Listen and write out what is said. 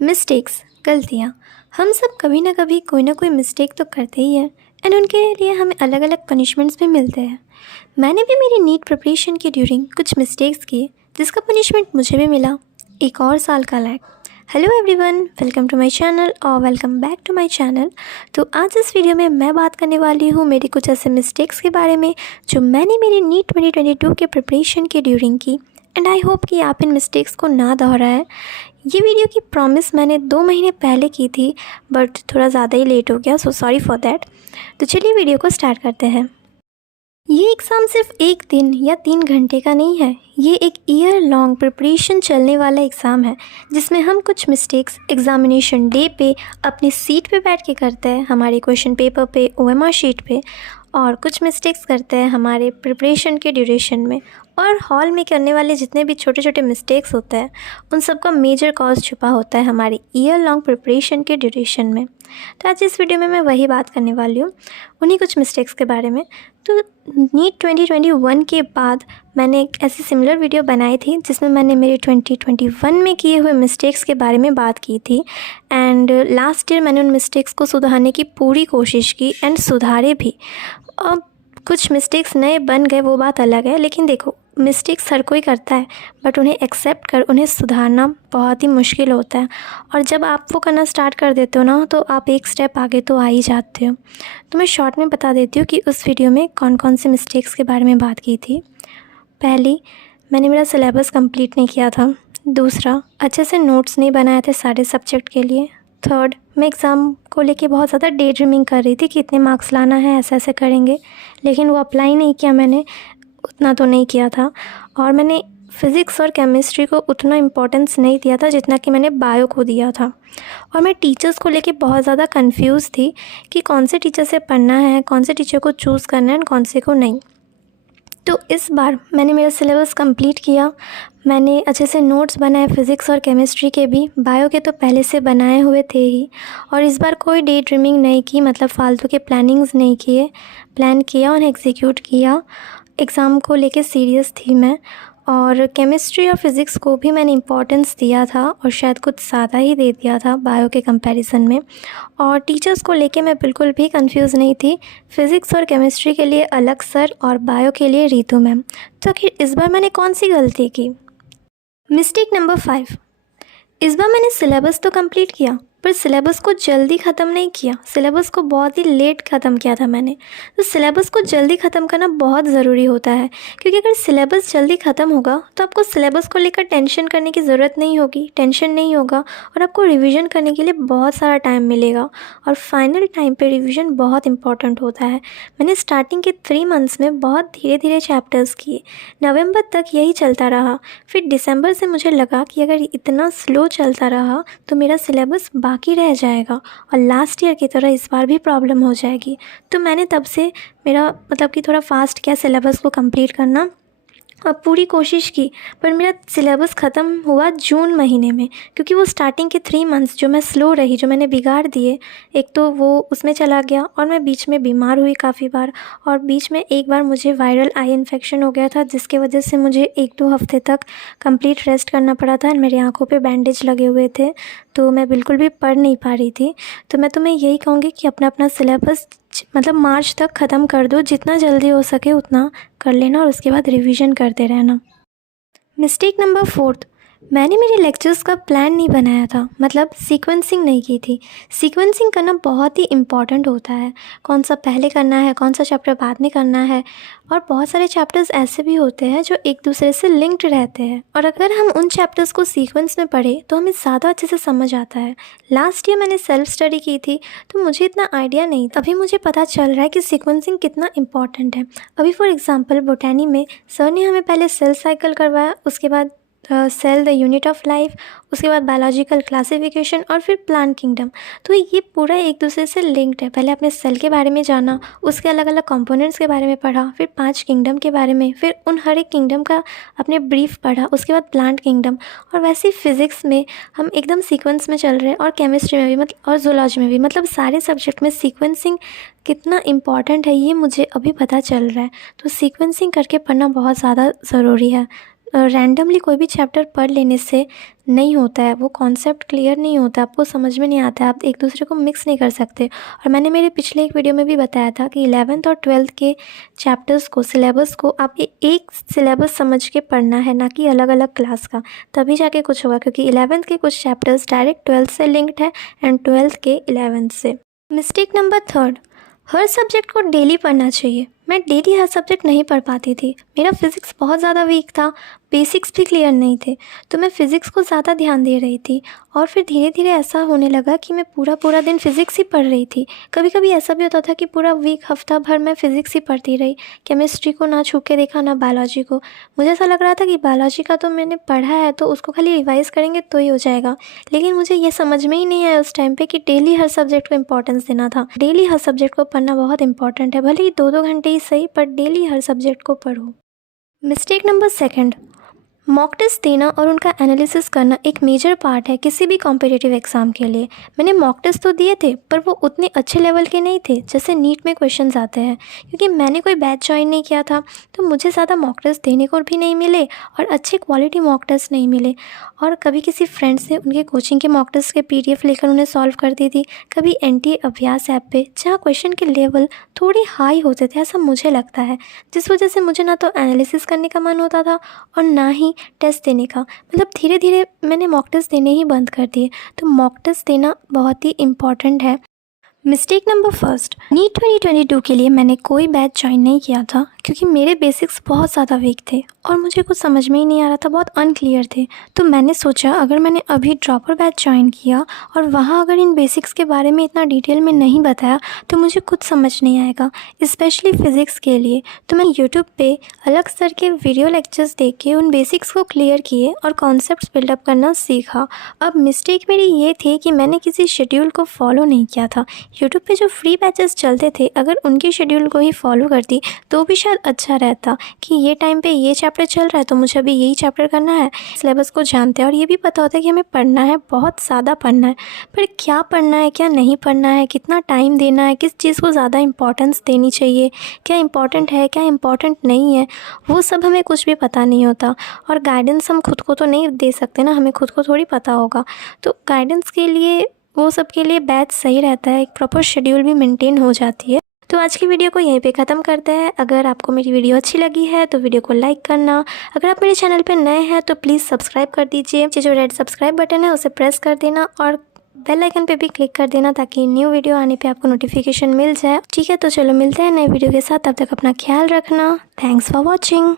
Mistakes, गलतियाँ। हम सब कभी ना कभी कोई ना कोई मिस्टेक तो करते ही हैं एंड उनके लिए हमें अलग अलग पनिशमेंट्स भी मिलते हैं। मैंने भी मेरी नीट प्रिपरेशन के ड्यूरिंग कुछ मिस्टेक्स किए जिसका पनिशमेंट मुझे भी मिला, एक और साल का lag. Hello everyone, welcome to my channel और welcome back to my channel. तो आज इस वीडियो में मैं बात करने वाली हूँ मेरी कुछ ऐसे मिस्टेक्स के बारे में जो मैंने मेरी नीट 2022 के प्रिपरेशन के ड्यूरिंग की एंड आई होप कि आप इन मिस्टेक्स को ना दोहराएं। ये वीडियो की प्रॉमिस मैंने 2 महीने पहले की थी बट थोड़ा ज़्यादा ही लेट हो गया, सो सॉरी फॉर दैट। तो चलिए वीडियो को स्टार्ट करते हैं। ये एग्ज़ाम सिर्फ एक दिन या 3 घंटे का नहीं है, ये एक ईयर लॉन्ग प्रिपरेशन चलने वाला एग्ज़ाम है जिसमें हम कुछ मिस्टेक्स एग्ज़ामिनेशन डे पे अपनी सीट पे बैठ के करते हैं, हमारे क्वेश्चन पेपर पे, ओएमआर शीट पे, और कुछ मिस्टेक्स करते हैं हमारे प्रिपरेशन के ड्यूरेशन में। और हॉल में करने वाले जितने भी छोटे छोटे मिस्टेक्स होते हैं उन सब का मेजर कॉज छुपा होता है हमारी ईयर लॉन्ग प्रिपरेशन के ड्यूरेशन में। तो आज इस वीडियो में मैं वही बात करने वाली हूँ, उन्हीं कुछ मिस्टेक्स के बारे में। तो नीट 2021 के बाद मैंने एक ऐसी सिमिलर वीडियो बनाई थी जिसमें मैंने मेरे 2021 में किए हुए मिस्टेक्स के बारे में बात की थी एंड लास्ट ईयर मैंने उन मिस्टेक्स को सुधारने की पूरी कोशिश की एंड सुधारे भी। अब कुछ मिस्टेक्स नए बन गए वो बात अलग है, लेकिन देखो मिस्टेक्स हर कोई करता है बट उन्हें एक्सेप्ट कर उन्हें सुधारना बहुत ही मुश्किल होता है। और जब आप वो करना स्टार्ट कर देते हो ना तो आप एक स्टेप आगे तो आ ही जाते हो। तो मैं शॉर्ट में बता देती हूँ कि उस वीडियो में कौन कौन से मिस्टेक्स के बारे में बात की थी। पहली, मैंने मेरा सिलेबस कंप्लीट नहीं किया था। दूसरा, अच्छे से नोट्स नहीं बनाए थे सारे सब्जेक्ट के लिए। थर्ड, मैं एग्ज़ाम को लेके बहुत ज़्यादा डे ड्रीमिंग कर रही थी कि इतने मार्क्स लाना है, ऐसे ऐसे करेंगे, लेकिन वो अप्लाई नहीं किया मैंने, उतना तो नहीं किया था। और मैंने फ़िज़िक्स और केमिस्ट्री को उतना इम्पोर्टेंस नहीं दिया था जितना कि मैंने बायो को दिया था। और मैं टीचर्स को लेके बहुत ज़्यादा कंफ्यूज थी कि कौन से टीचर से पढ़ना है, कौन से टीचर को चूज़ करना है और कौन से को नहीं। तो इस बार मैंने मेरा सिलेबस कंप्लीट किया, मैंने अच्छे से नोट्स बनाए फ़िज़िक्स और केमिस्ट्री के भी, बायो के तो पहले से बनाए हुए थे ही। और इस बार कोई डे ड्रीमिंग नहीं की, मतलब फालतू के प्लानिंग्स नहीं किए, प्लान किया और एग्जीक्यूट किया। एग्ज़ाम को लेके सीरियस थी मैं, और केमिस्ट्री और फिज़िक्स को भी मैंने इम्पोर्टेंस दिया था और शायद कुछ ज़्यादा ही दे दिया था बायो के कंपैरिजन में। और टीचर्स को लेके मैं बिल्कुल भी कंफ्यूज नहीं थी, फ़िज़िक्स और केमिस्ट्री के लिए अलग सर और बायो के लिए रीतू मैम। तो आखिर इस बार मैंने कौन सी गलती की? मिस्टेक नंबर 5, इस बार मैंने सिलेबस तो कंप्लीट किया पर सिलेबस को जल्दी ख़त्म नहीं किया, सिलेबस को बहुत ही लेट ख़त्म किया था मैंने। तो सिलेबस को जल्दी ख़त्म करना बहुत ज़रूरी होता है, क्योंकि अगर सिलेबस जल्दी ख़त्म होगा तो आपको सिलेबस को लेकर टेंशन करने की ज़रूरत नहीं होगी, टेंशन नहीं होगा और आपको रिवीजन करने के लिए बहुत सारा टाइम मिलेगा। और फाइनल टाइम पे रिवीजन बहुत इंपॉर्टेंट होता है। मैंने स्टार्टिंग के 3 मंथ्स में बहुत धीरे धीरे चैप्टर्स किए, नवंबर तक यही चलता रहा। फिर दिसंबर से मुझे लगा कि अगर इतना स्लो चलता रहा तो मेरा सिलेबस बाकी रह जाएगा और लास्ट ईयर की तरह इस बार भी प्रॉब्लम हो जाएगी। तो मैंने तब से मेरा मतलब कि थोड़ा फास्ट किया सिलेबस को कंप्लीट करना और पूरी कोशिश की। पर मेरा सिलेबस ख़त्म हुआ जून महीने में, क्योंकि वो स्टार्टिंग के 3 मंथ्स जो मैं स्लो रही, जो मैंने बिगाड़ दिए, एक तो वो उसमें चला गया और मैं बीच में बीमार हुई काफ़ी बार। और बीच में एक बार मुझे वायरल आई इन्फेक्शन हो गया था जिसके वजह से मुझे 1-2 हफ्ते तक कंप्लीट रेस्ट करना पड़ा था। मेरी आँखों पे बैंडेज लगे हुए थे, तो मैं बिल्कुल भी पढ़ नहीं पा रही थी। तो मैं तुम्हें यही कहूँगी कि अपना अपना सिलेबस मतलब मार्च तक ख़त्म कर दो, जितना जल्दी हो सके उतना कर लेना और उसके बाद रिवीजन करते रहना। मिस्टेक नंबर 4, मैंने मेरे लेक्चर्स का प्लान नहीं बनाया था, मतलब सीक्वेंसिंग नहीं की थी। सीक्वेंसिंग करना बहुत ही इम्पॉर्टेंट होता है, कौन सा पहले करना है, कौन सा चैप्टर बाद में करना है। और बहुत सारे चैप्टर्स ऐसे भी होते हैं जो एक दूसरे से लिंक्ड रहते हैं, और अगर हम उन चैप्टर्स को सीक्वेंस में पढ़ें तो हमें ज़्यादा अच्छे से समझ आता है। लास्ट ईयर मैंने सेल्फ स्टडी की थी तो मुझे इतना आइडिया नहीं था, अभी मुझे पता चल रहा है कि सीक्वेंसिंग कितना इंपॉर्टेंट है। अभी फॉर एग्जांपल बोटैनी में सर ने हमें पहले सेल साइकिल करवाया, उसके बाद cell the unit of life, उसके बाद बायोलॉजिकल क्लासिफिकेशन और फिर प्लांट किंगडम। तो ये पूरा एक दूसरे से लिंक्ड है। पहले आपने सेल के बारे में जाना, उसके अलग अलग कंपोनेंट्स के बारे में पढ़ा, फिर 5 किंगडम के बारे में, फिर उन हर एक किंगडम का आपने ब्रीफ पढ़ा, उसके बाद प्लांट किंगडम। और वैसे ही फिज़िक्स में हम एकदम सीक्वेंस में चल रहे हैं, और केमिस्ट्री में भी मतलब, और जूलॉजी में भी, मतलब सारे सब्जेक्ट में सीक्वेंसिंग कितना इम्पॉर्टेंट है ये मुझे अभी पता चल रहा है। तो सीक्वेंसिंग करके पढ़ना बहुत ज़्यादा ज़रूरी है। रैंडमली कोई भी चैप्टर पढ़ लेने से नहीं होता है, वो कॉन्सेप्ट क्लियर नहीं होता, आपको समझ में नहीं आता है, आप एक दूसरे को मिक्स नहीं कर सकते। और मैंने मेरे पिछले एक वीडियो में भी बताया था कि 11th और 12th के चैप्टर्स को, सिलेबस को आप एक सिलेबस समझ के पढ़ना है, ना कि अलग अलग क्लास का, तभी जाके कुछ होगा। क्योंकि 11th के कुछ चैप्टर्स डायरेक्ट 12th से लिंक्ड है एंड 12th के 11th से। मिस्टेक नंबर 3, हर सब्जेक्ट को डेली पढ़ना चाहिए। मैं डेली हर सब्जेक्ट नहीं पढ़ पाती थी। मेरा फिज़िक्स बहुत ज़्यादा वीक था, बेसिक्स भी क्लियर नहीं थे, तो मैं फ़िज़िक्स को ज़्यादा ध्यान दे रही थी। और फिर धीरे धीरे ऐसा होने लगा कि मैं पूरा दिन फ़िज़िक्स ही पढ़ रही थी। कभी कभी ऐसा भी होता था कि पूरा वीक, हफ्ता भर मैं फ़िज़िक्स ही पढ़ती रही। केमिस्ट्री को ना छू के देखा, ना बायोलॉजी को। मुझे ऐसा लग रहा था कि बायोलॉजी का तो मैंने पढ़ा है, तो उसको खाली रिवाइज़ करेंगे तो ही हो जाएगा। लेकिन मुझे ये समझ में ही नहीं आया उस टाइम पे कि डेली हर सब्जेक्ट को इम्पोर्टेंस देना था। डेली हर सब्जेक्ट को पढ़ना बहुत इंपॉर्टेंट है, भले ही 2-2 घंटे ही सही, पर डेली हर सब्जेक्ट को पढ़ो। मिस्टेक नंबर 2, मॉक टेस्ट देना और उनका एनालिसिस करना एक मेजर पार्ट है किसी भी कॉम्पिटिटिव एग्ज़ाम के लिए। मैंने मॉक टेस्ट तो दिए थे, पर वो उतने अच्छे लेवल के नहीं थे जैसे नीट में क्वेश्चंस आते हैं। क्योंकि मैंने कोई बैच ज्वाइन नहीं किया था, तो मुझे ज़्यादा मॉक टेस्ट देने को भी नहीं मिले और अच्छे क्वालिटी मॉक टेस्ट नहीं मिले। और कभी किसी फ्रेंड्स ने उनके कोचिंग के मॉक टेस्ट के PDF लेकर उन्हें सॉल्व कर दी थी, कभी NTA अभ्यास ऐप पे, जहाँ क्वेश्चन के लेवल थोड़े हाई होते थे, ऐसा मुझे लगता है। जिस वजह से मुझे ना तो एनालिसिस करने का मन होता था और ना ही टेस्ट देने का। मतलब धीरे धीरे मैंने मॉक टेस्ट देने ही बंद कर दिए। तो मॉक टेस्ट देना बहुत ही इम्पॉर्टेंट है। मिस्टेक नंबर 1, नीट 2022 के लिए मैंने कोई बैच ज्वाइन नहीं किया था, क्योंकि मेरे बेसिक्स बहुत ज़्यादा वीक थे और मुझे कुछ समझ में ही नहीं आ रहा था, बहुत अनक्लियर थे। तो मैंने सोचा अगर मैंने अभी ड्रॉपर बैच ज्वाइन किया और वहाँ अगर इन बेसिक्स के बारे में इतना डिटेल में नहीं बताया तो मुझे कुछ समझ नहीं आएगा, स्पेशली फ़िज़िक्स के लिए। तो मैं यूट्यूब पे अलग स्तर के वीडियो लेक्चर्स देख के उन बेसिक्स को क्लियर किए और कॉन्सेप्ट्स बिल्डअप करना सीखा। अब मिस्टेक मेरी ये थी कि मैंने किसी शेड्यूल को फॉलो नहीं किया था। यूट्यूब पे जो फ्री बैचेस चलते थे, अगर उनके शेड्यूल को ही फॉलो करती तो भी शायद अच्छा रहता कि ये टाइम पे ये चैप्टर चल रहा है तो मुझे अभी यही चैप्टर करना है। सिलेबस को जानते हैं और ये भी पता होता है कि हमें पढ़ना है, बहुत ज़्यादा पढ़ना है। पर क्या पढ़ना है, क्या नहीं पढ़ना है, कितना टाइम देना है, किस चीज़ को ज़्यादा इंपॉर्टेंस देनी चाहिए, क्या इंपॉर्टेंट है, क्या इंपॉर्टेंट नहीं है, वो सब हमें कुछ भी पता नहीं होता। और गाइडेंस हम खुद को तो नहीं दे सकते ना, हमें खुद को थोड़ी पता होगा। तो गाइडेंस के लिए, वो सब के लिए बैच सही रहता है, एक प्रॉपर शेड्यूल भी मेंटेन हो जाती है। तो आज की वीडियो को यहीं पे ख़त्म करते हैं। अगर आपको मेरी वीडियो अच्छी लगी है तो वीडियो को लाइक करना। अगर आप मेरे चैनल पे नए हैं तो प्लीज़ सब्सक्राइब कर दीजिए। जो रेड सब्सक्राइब बटन है उसे प्रेस कर देना और बेल आइकन पे भी क्लिक कर देना, ताकि न्यू वीडियो आने पे आपको नोटिफिकेशन मिल जाए। ठीक है, तो चलो मिलते हैं नए वीडियो के साथ। तब तक अपना ख्याल रखना। Thanks for watching.